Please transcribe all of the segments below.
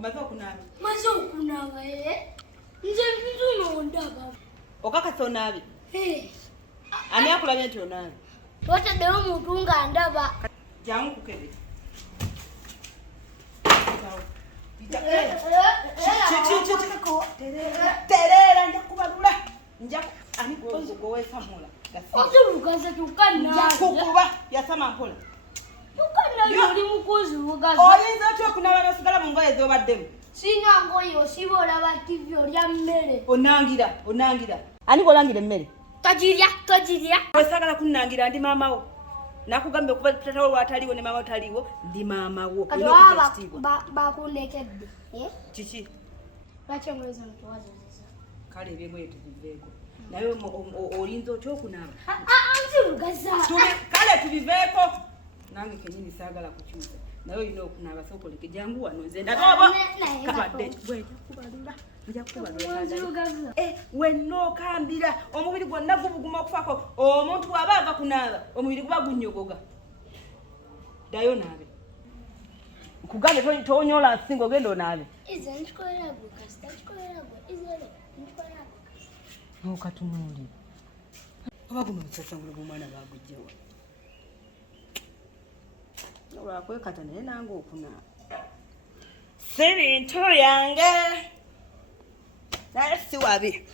Omaze okunaaba. Maze okunaaba nze nzuno ndaba. Okakasa onaabe? Ani akulabye nti onaabe? Wataddeyo omuntu nga ndaba. Jangu kukebe. Terera nja kubalula. Ani gweweesamula. Ozibugaza tukana. Nja kukuba yasama mpola. Tukana yoli mukozi bugaza. Oyinza otya okunaaba n'osigala mu ngoye z'obaddemu? Sina ngoye osiba olaba TV olya mmere. Onangira. Ani gwolangira emmere? Togirya. Wesagala kunnangira ndi maama wo. Nakugambye okuva tatawo lwataliwo ne maama taliwo ndi maama wo. Bakundekedde. Kiki? Lwaki omwezi mutuwazizisa? Kale ebyengoye tubiveeko. Naye olinza otya okunaaba? Nzibugaza. Kale tubiveeko. Nange kenyini saagala kukyusa. Naye olina okunaaba sookoleke jangu wano nze ndagaba. Kabadde kubalula. Nja kubalula. Wenna okambira omubiri gwonna gubuguma okufaako omuntu bw'aba ava kunaaba omubiri guba gunnyogoga. Ddayo naabe. Nkugambye tonyola nsinga ogenda onaabe. Okatunuuli. Oba guno obusasangulo bw'omwana baagujjawa. Olwakwekata naye nange okunaaba. Si bintu yange. Naye si wabi.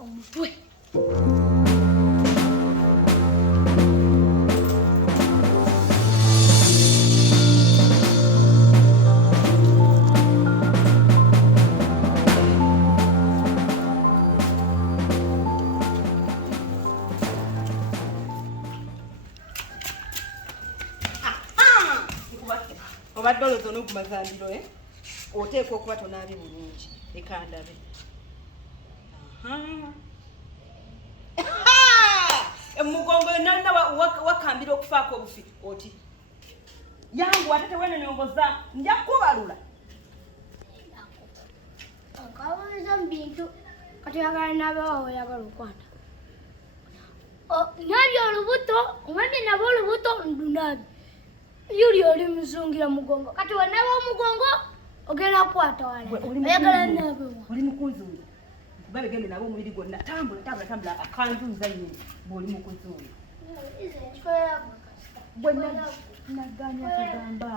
Omutwe. Obadde olowooza n'okumazambiro oteekwa okuba tonaabye bulungi ekandabe. Emugongo nalina wakambira okufaako obufi oti yangu ate tewenonyongoza nja kubalula. Akabuuza mu bintu kati oyagala n'abawa oyagala okwata. Nabyo olubuto omwami nabo olubuto ndunabi yuli oli muzungira mugongo kati wanaba omugongo ogenda kukwata wala oyagala nabewa. Oli mukunzuula kubabe gende nabo omubiri gwonna tambula akanzuuza nnyo bw'oli mukunzuula. Bwe naganya kagamba.